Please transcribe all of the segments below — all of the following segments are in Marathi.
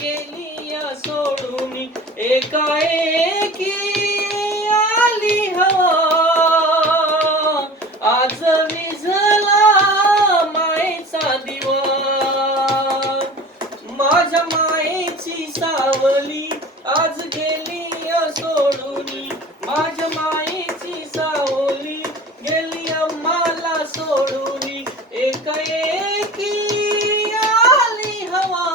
गेली सोडून एकाएकी आली हवा आज विझला मायेचा दिवा माझ्या मायेची सावली आज गेली सोडून माझ्या मायेची सावली गेली आम्हाला सोडून एकाएकी आली हवा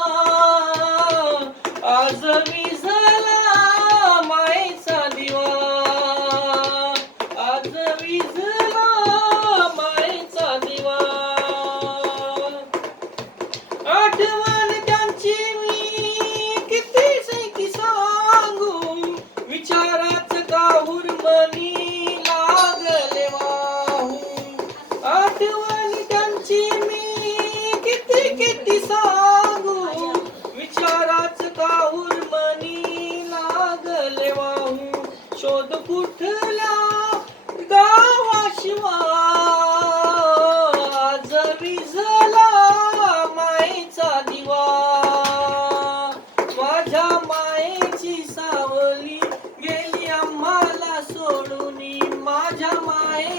आज विझला मायेचा दिवा आज विझला मायेचा दिवा आठवण त्यांची मी किती सांगू विचाराच काहूर मनी लागले वाहू आठवण त्यांची मी किती सांगू विचाराच काहूर मनी लागले वाहू शोध कुठल्या गावाशिवा आज विझला मायेचा दिवा माझ्या मायेची सावली गेली आम्हाला सोडून माझ्या माये